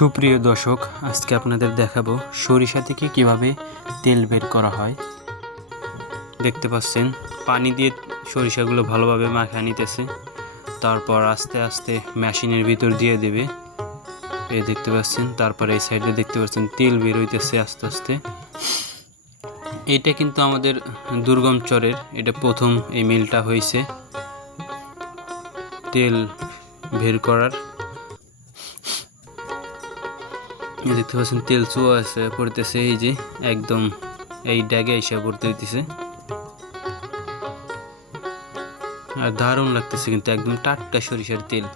সুপ্রিয় দর্শক, আজকে আপনাদের দেখাবো সরিষা থেকে কীভাবে তেল বের করা হয়। দেখতে পাচ্ছেন, পানি দিয়ে সরিষাগুলো ভালোভাবে মাখা নিতেছে। তারপর আস্তে আস্তে মেশিনের ভিতর দিয়ে দেবে। এই দেখতে পাচ্ছেন, তারপর এই সাইডে দেখতে পাচ্ছেন, তেল বের হইতেছে আস্তে আস্তে। এটা কিন্তু আমাদের দুর্গম চরের, এটা প্রথম এই মিলটা হয়েছে তেল বের করার দেখতে পাচ্ছেন, তেল চুয়া আছে, পড়তেছে এই যে, একদম এই ড্যাগে এসে পড়তে হইতেছে। আর দারুণ লাগতেছে কিন্তু, একদম টাটকা সরিষার তেল।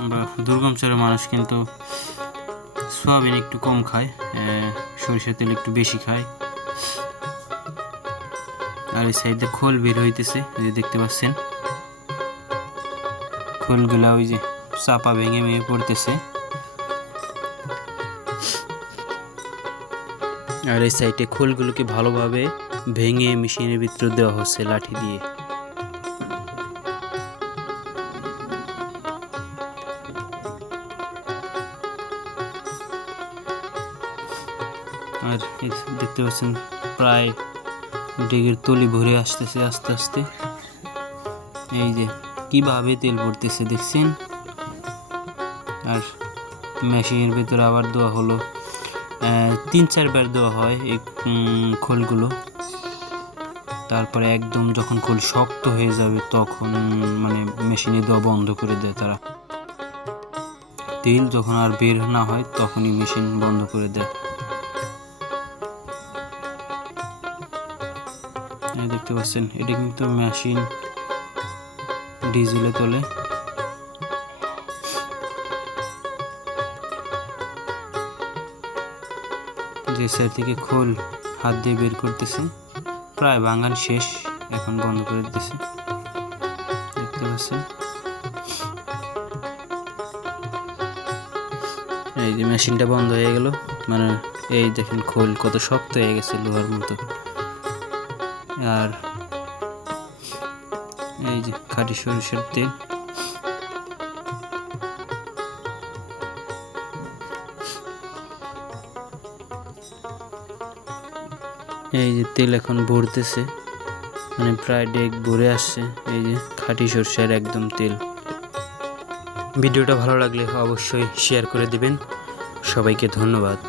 আমরা দুর্গম চরের মানুষ কিন্তু সয়াবিন একটু কম খায় সরিষার তেল একটু বেশি খায়। আর এই সাইডে খোল বের হইতেছে যে দেখতে পাচ্ছেন। খোলগুলা ওই যে চাপা ভেঙে ভেঙে পড়তেছে। আর এই সাইডে খোলগুলোকে ভালোভাবে ভেঙে মেশিনের ভিতরে দেওয়া হচ্ছে লাঠি দিয়ে। আর দেখতে পাচ্ছেন, প্রায় ডেগের তলি ভরে আসতেছে আস্তে আস্তে। এই যে, কীভাবে তেল পড়তেছে দেখছেন? আর মেশিনের ভিতরে আবার দেওয়া হলো তিন চারবার দেওয়া হয় এই খোলগুলো। তারপরে একদম যখন খোল শক্ত হয়ে যাবে তখন মানে মেশিনে দেওয়া বন্ধ করে দেয় তারা। তেল যখন আর বের না হয় তখনই মেশিন বন্ধ করে দেয়। দেখতে পাচ্ছেন, এটা কিন্তু মেশিন ডিজেলে তোলে। যে সাইড থেকে খোল, হাত দিয়ে বের করতেছে। প্রায় বাঙান শেষ, এখন বন্ধ করে দিতেছে। দেখতে পাচ্ছেন? এই যে মেশিনটা বন্ধ হয়ে গেল। মানে এই দেখেন খোল কত শক্ত হয়ে গেছে লোহার মতো। আর এই যে খাঁটি সরিষার তেল। এই যে তেল এখন ভরতেছে মানে প্রায় ডেক ভরে আসছে, এই যে খাঁটি সরষের একদম তেল। ভিডিওটা ভালো লাগলে অবশ্যই শেয়ার করে দিবেন। সবাইকে ধন্যবাদ।